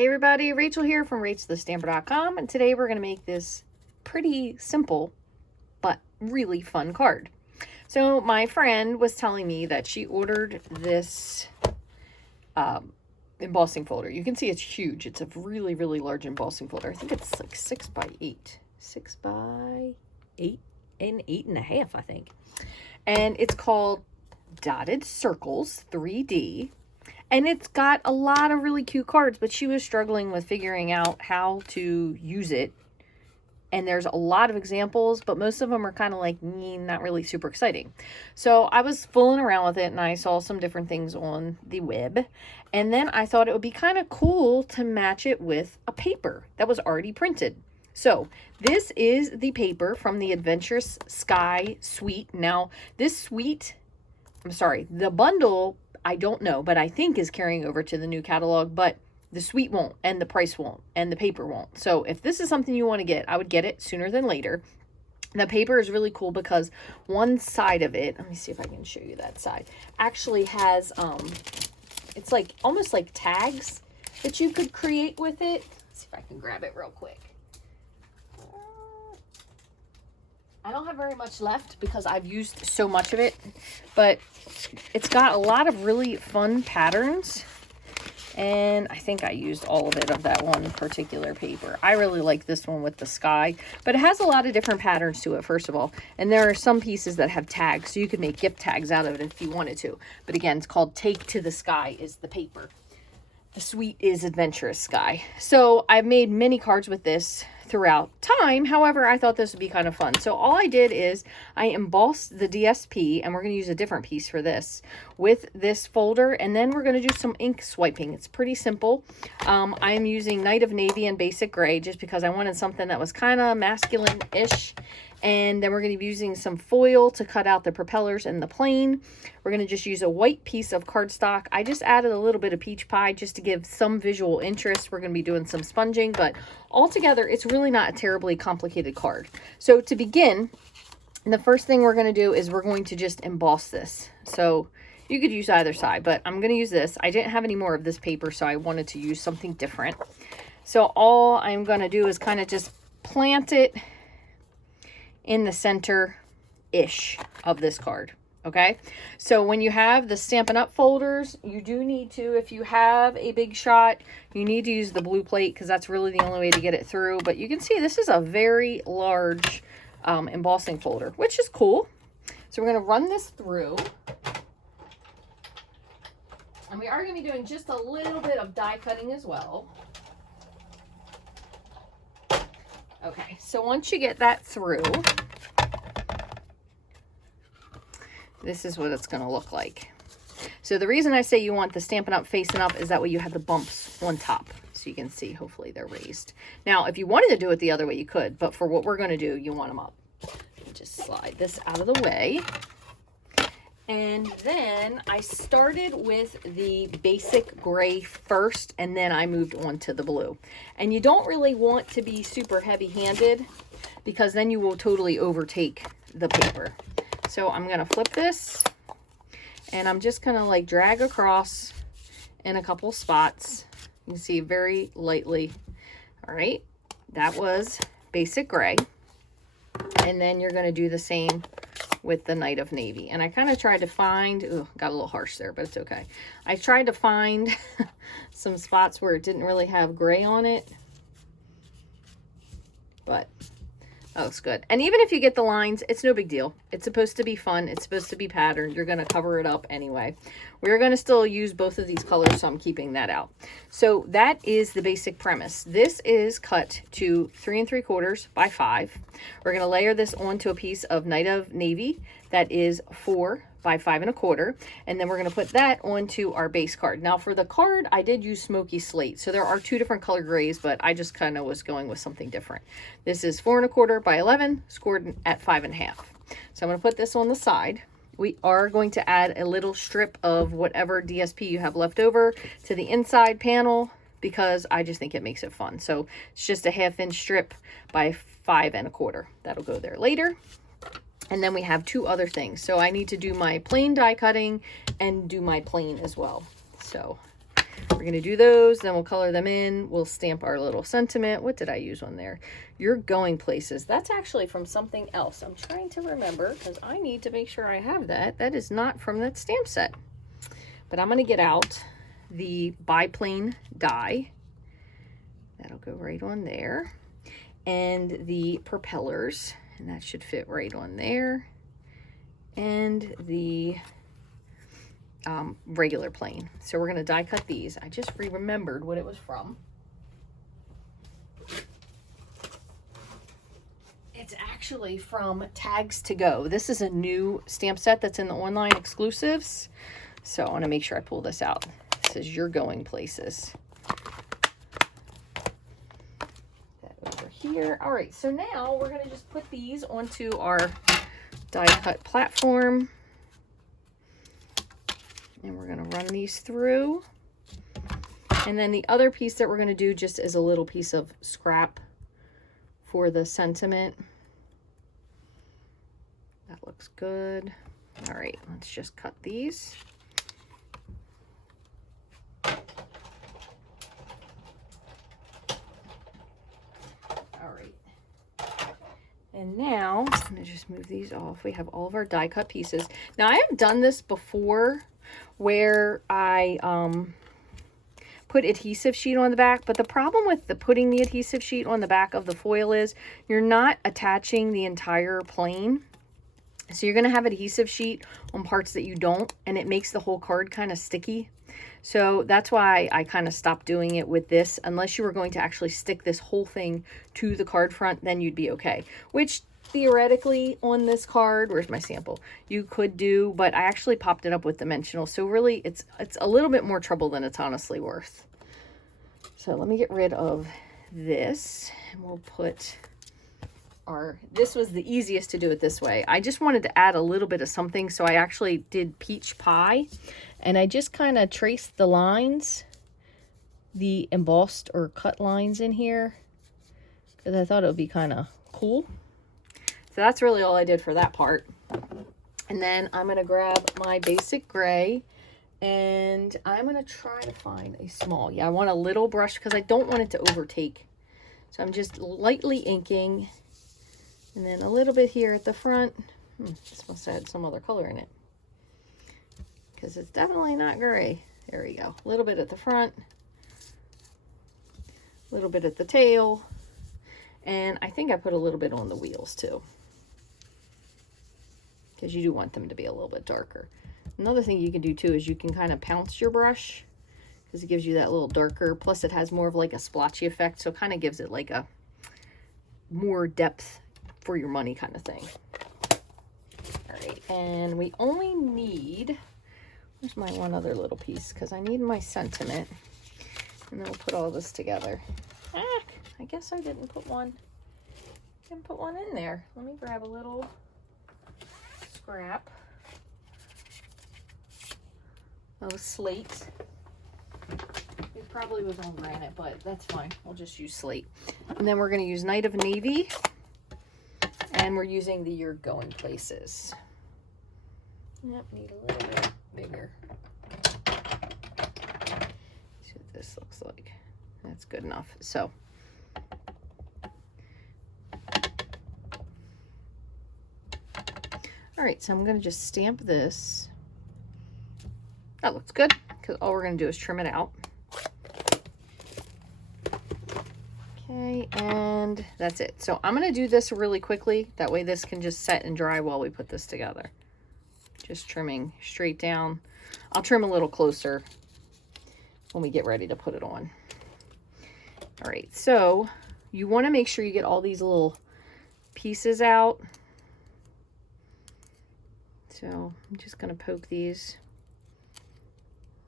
Hey everybody, Rachel here from Rachthestamper.com, and today we're going to make this pretty simple but really fun card. So my friend was telling me that she ordered this embossing folder. You can see it's huge. It's a really, really large embossing folder. I think it's like 6 by 8. 6 by 8 and 8.5, I think. And it's called Dotted Circles 3D. And it's got a lot of really cute cards, but she was struggling with figuring out how to use it. And there's a lot of examples, but most of them are kind of like, not really super exciting. So I was fooling around with it and I saw some different things on the web. And then I thought it would be kind of cool to match it with a paper that was already printed. So this is the paper from the Adventurous Sky Suite. Now this suite, the bundle, I don't know, but I think is carrying over to the new catalog, but the suite won't, and the price won't, and the paper won't. So if this is something you want to get, I would get it sooner than later. The paper is really cool because one side of it, let me see if I can show you that side, actually has, it's like almost like tags that you could create with it. Let's see if I can grab it real quick. I don't have very much left because I've used so much of it, but it's got a lot of really fun patterns, and I think I used all of it of that one particular paper. I really like this one with the sky, but it has a lot of different patterns to it, first of all, and there are some pieces that have tags, so you could make gift tags out of it if you wanted to. But again, it's called Take to the Sky is the paper. The suite is Adventurous Sky. So I've made many cards with this throughout time. However, I thought this would be kind of fun. So all I did is I embossed the DSP, and we're going to use a different piece for this, with this folder, and then we're going to do some ink swiping. It's pretty simple. I am using Night of Navy and Basic Gray just because I wanted something that was kind of masculine-ish. And then we're going to be using some foil to cut out the propellers and the plane. We're going to just use a white piece of cardstock. I just added a little bit of peach pie just to give some visual interest. We're going to be doing some sponging, but altogether, it's really not a terribly complicated card. So to begin, the first thing we're going to do is we're going to just emboss this. So you could use either side, but I'm going to use this. I didn't have any more of this paper, so I wanted to use something different. So all I'm going to do is kind of just plant it in the center-ish of this card, okay? So when you have the Stampin' Up folders, you do need to, if you have a big shot, you need to use the blue plate because that's really the only way to get it through. But you can see this is a very large embossing folder, which is cool. So we're going to run this through. And we are going to be doing just a little bit of die cutting as well. Okay, so once you get that through, this is what it's going to look like. So the reason I say you want the Stampin' Up facing up is that way you have the bumps on top. So you can see, hopefully they're raised. Now, if you wanted to do it the other way, you could. But for what we're going to do, you want them up. Just slide this out of the way. And then I started with the basic gray first, and then I moved on to the blue. And you don't really want to be super heavy-handed because then you will totally overtake the paper. So I'm going to flip this, and I'm just going to like drag across in a couple spots. You can see very lightly. All right, that was basic gray. And then you're going to do the same with the Night of Navy. And I kind of tried to find, got a little harsh there, but it's okay. I tried to find some spots where it didn't really have gray on it, but that looks good. And even if you get the lines, it's no big deal. It's supposed to be fun. It's supposed to be patterned. You're going to cover it up anyway. We're going to still use both of these colors, so I'm keeping that out. So that is the basic premise. This is cut to 3 3/4 by 5. We're going to layer this onto a piece of Night of Navy that is 4 by 5 1/4, and then we're going to put that onto our base card. Now for the card, I did use Smoky Slate, so there are 2 different color grays, but I just kind of was going with something different. This is 4 1/4 by 11, scored at 5 1/2. So I'm going to put this on the side. We are going to add a little strip of whatever DSP you have left over to the inside panel because I just think it makes it fun. So it's just a 1/2 inch strip by 5 1/4. That'll go there later. And then we have 2 other things. So I need to do my plain die cutting and do my plain as well. So We're going to do those, then we'll color them in. We'll stamp our little sentiment. What did I use on there? You're going places. That's actually from something else. I'm trying to remember because I need to make sure I have that. That is not from that stamp set. But I'm going to get out the biplane die. That'll go right on there. And the propellers. And that should fit right on there. And the regular plane. So we're going to die cut these. I just remembered what it was from. It's actually from Tags to Go. This is a new stamp set that's in the online exclusives. So I want to make sure I pull this out. It says You're Going Places. That over here. All right, so now we're going to just put these onto our die cut platform. And we're going to run these through. And then the other piece that we're going to do just is a little piece of scrap for the sentiment. That looks good. All right, let's just cut these. All right. And now I'm going to just move these off. We have all of our die cut pieces. Now I have done this before where I put adhesive sheet on the back, but the problem with putting the adhesive sheet on the back of the foil is you're not attaching the entire plane. So you're going to have adhesive sheet on parts that you don't, and it makes the whole card kind of sticky. So that's why I kind of stopped doing it with this. Unless you were going to actually stick this whole thing to the card front, then you'd be okay. Which theoretically on this card, where's my sample, you could do, but I actually popped it up with dimensional. So really it's a little bit more trouble than it's honestly worth. So let me get rid of this, and we'll put this was the easiest to do it this way. I just wanted to add a little bit of something, so I actually did peach pie, and I just kind of traced the lines, the embossed or cut lines in here, because I thought it would be kind of cool. So that's really all I did for that part. And then I'm going to grab my basic gray, and I'm going to try to find a small. Yeah, I want a little brush because I don't want it to overtake. So I'm just lightly inking. And then a little bit here at the front. This must have had some other color in it, because it's definitely not gray. There we go. A little bit at the front. A little bit at the tail. And I think I put a little bit on the wheels too, because you do want them to be a little bit darker. Another thing you can do too is you can kind of pounce your brush, because it gives you that little darker. Plus it has more of like a splotchy effect. So it kind of gives it like a more depth for your money kind of thing. All right, and we only need, where's my one other little piece, because I need my sentiment, and then we'll put all this together. I guess I didn't put one in there. Let me grab a little scrap of slate. It probably was on granite, but that's fine. We'll just use slate. And then we're going to use Night of Navy. And we're using the You're Going Places. Yep, need a little bit bigger. See what this looks like. That's good enough. So, all right, so I'm going to just stamp this. That looks good, because all we're going to do is trim it out. Okay, and that's it. So I'm going to do this really quickly. That way this can just set and dry while we put this together. Just trimming straight down. I'll trim a little closer when we get ready to put it on. All right, so you want to make sure you get all these little pieces out. So I'm just going to poke these.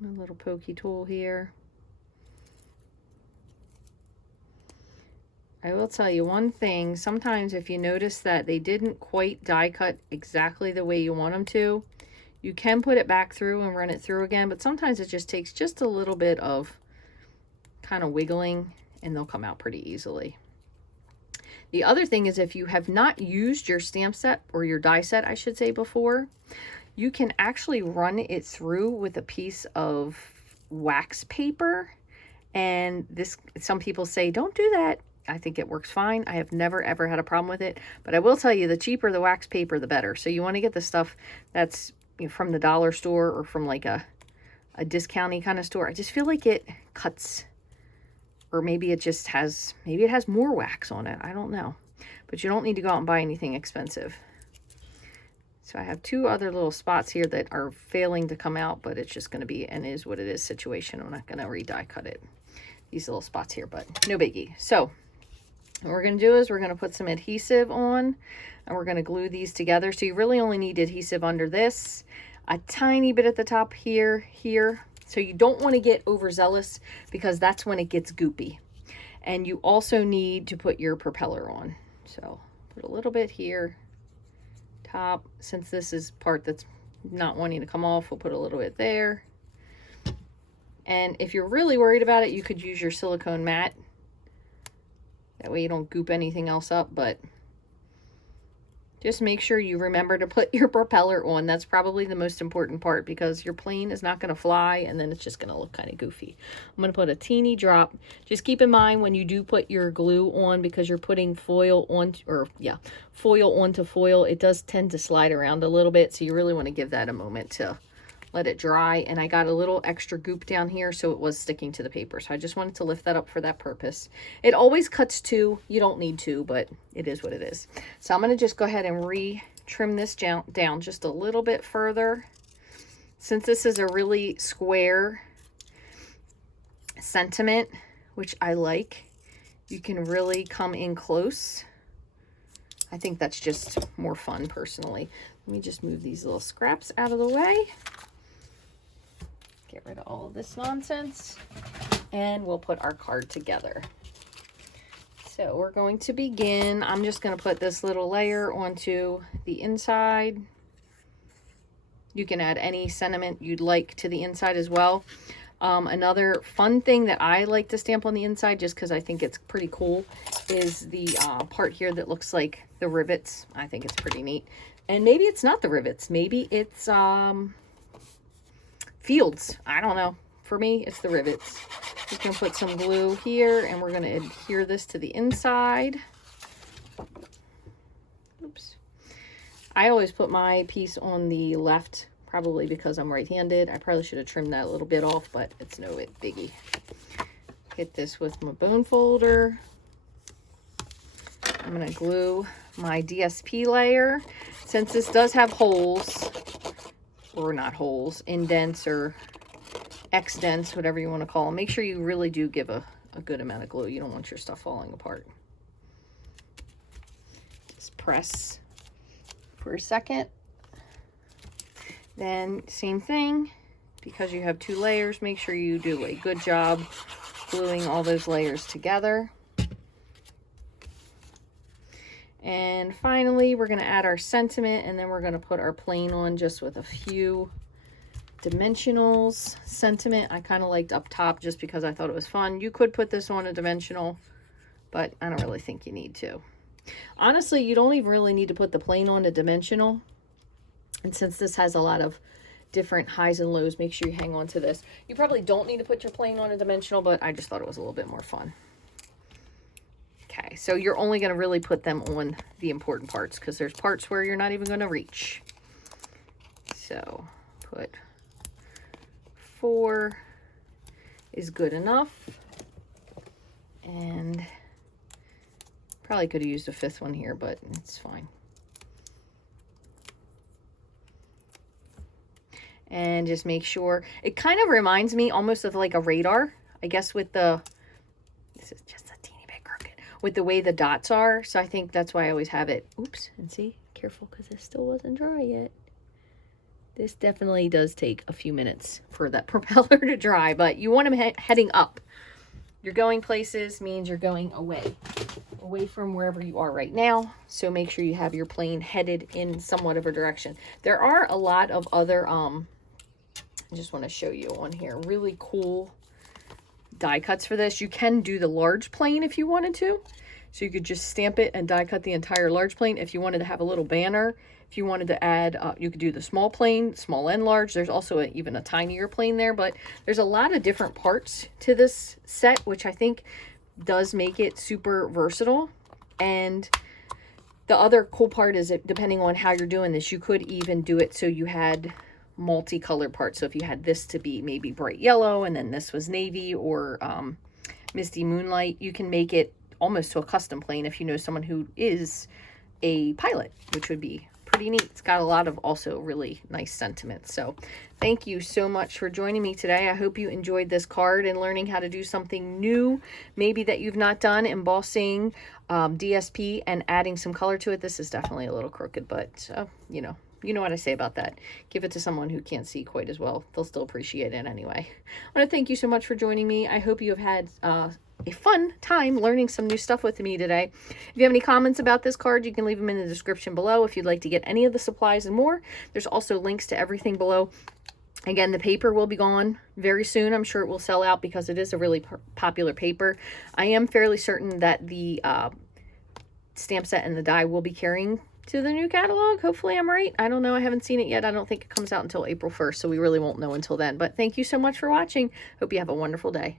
My little pokey tool here. I will tell you one thing, sometimes if you notice that they didn't quite die cut exactly the way you want them to, you can put it back through and run it through again, but sometimes it just takes just a little bit of kind of wiggling and they'll come out pretty easily. The other thing is, if you have not used your stamp set, or your die set I should say, before, you can actually run it through with a piece of wax paper. And this, some people say, don't do that. I think it works fine. I have never, ever had a problem with it. But I will tell you, the cheaper the wax paper, the better. So you want to get the stuff that's from the dollar store or from like a discounty kind of store. I just feel like it cuts, or maybe it just has, maybe it has more wax on it. I don't know. But you don't need to go out and buy anything expensive. So I have two other little spots here that are failing to come out, but it's just going to be an is what it is situation. I'm not going to re-die cut it. These little spots here, but no biggie. So what we're going to do is we're going to put some adhesive on, and we're going to glue these together. So you really only need adhesive under this, a tiny bit at the top here. So you don't want to get overzealous because that's when it gets goopy. And you also need to put your propeller on. So put a little bit here, top. Since this is part that's not wanting to come off, we'll put a little bit there. And if you're really worried about it, you could use your silicone mat. That way you don't goop anything else up, but just make sure you remember to put your propeller on. That's probably the most important part because your plane is not going to fly and then it's just going to look kind of goofy. I'm going to put a teeny drop. Just keep in mind when you do put your glue on, because you're putting foil on, foil onto foil, it does tend to slide around a little bit. So you really want to give that a moment to let it dry. And I got a little extra goop down here, so it was sticking to the paper. So I just wanted to lift that up for that purpose. It always cuts two. You don't need to, but it is what it is. So I'm going to just go ahead and trim this down just a little bit further. Since this is a really square sentiment, which I like, you can really come in close. I think that's just more fun personally. Let me just move these little scraps out of the way. Get rid of all of this nonsense, and we'll put our card together. So we're going to begin. I'm just going to put this little layer onto the inside. You can add any sentiment you'd like to the inside as well. Another fun thing that I like to stamp on the inside, just because I think it's pretty cool, is the part here that looks like the rivets. I think it's pretty neat. And maybe it's not the rivets. Maybe it's fields. I don't know. For me, it's the rivets. You can put some glue here, and we're going to adhere this to the inside. Oops. I always put my piece on the left, probably because I'm right-handed. I probably should have trimmed that a little bit off, but it's no biggie. Hit this with my bone folder. I'm going to glue my DSP layer. Since this does have holes, or not holes, indents or X-dents, whatever you want to call them, make sure you really do give a good amount of glue. You don't want your stuff falling apart. Just press for a second. Then same thing, because you have two layers, make sure you do a good job gluing all those layers together. And finally, we're going to add our sentiment, and then we're going to put our plane on just with a few dimensionals. Sentiment I kind of liked up top just because I thought it was fun. You could put this on a dimensional, but I don't really think you need to. Honestly, you don't even really need to put the plane on a dimensional. And since this has a lot of different highs and lows, make sure you hang on to this. You probably don't need to put your plane on a dimensional, but I just thought it was a little bit more fun. Okay, so you're only going to really put them on the important parts, because there's parts where you're not even going to reach. So put 4 is good enough. And probably could have used a 5th one here, but it's fine. And just make sure, it kind of reminds me almost of like a radar, I guess, with the, this is just a teeny bit crooked, with the way the dots are. So I think that's why I always have it. Oops, and see, careful, because it still wasn't dry yet. This definitely does take a few minutes for that propeller to dry, but you want them heading up. You're going places means you're going away from wherever you are right now. So make sure you have your plane headed in somewhat of a direction. There are a lot of other, I just want to show you on here, really cool die cuts for this. You can do the large plane if you wanted to. So you could just stamp it and die cut the entire large plane. If you wanted to have a little banner, if you wanted to add, you could do the small plane, small and large. There's also even a tinier plane there, but there's a lot of different parts to this set, which I think does make it super versatile. And the other cool part is that depending on how you're doing this, you could even do it so you had multicolored parts. So if you had this to be maybe bright yellow and then this was navy or misty moonlight, you can make it almost to a custom plane if you know someone who is a pilot, which would be pretty neat. It's got a lot of also really nice sentiments. So thank you so much for joining me today. I hope you enjoyed this card and learning how to do something new, maybe that you've not done, embossing, DSP, and adding some color to it. This is definitely a little crooked, but you know what I say about that. Give it to someone who can't see quite as well. They'll still appreciate it anyway. I want to thank you so much for joining me. I hope you have had a fun time learning some new stuff with me today. If you have any comments about this card, you can leave them in the description below. If you'd like to get any of the supplies and more, there's also links to everything below. Again, the paper will be gone very soon. I'm sure it will sell out because it is a really popular paper. I am fairly certain that the stamp set and the die will be carrying to the new catalog. Hopefully I'm right. I don't know. I haven't seen it yet. I don't think it comes out until April 1st, so we really won't know until then. But thank you so much for watching. Hope you have a wonderful day.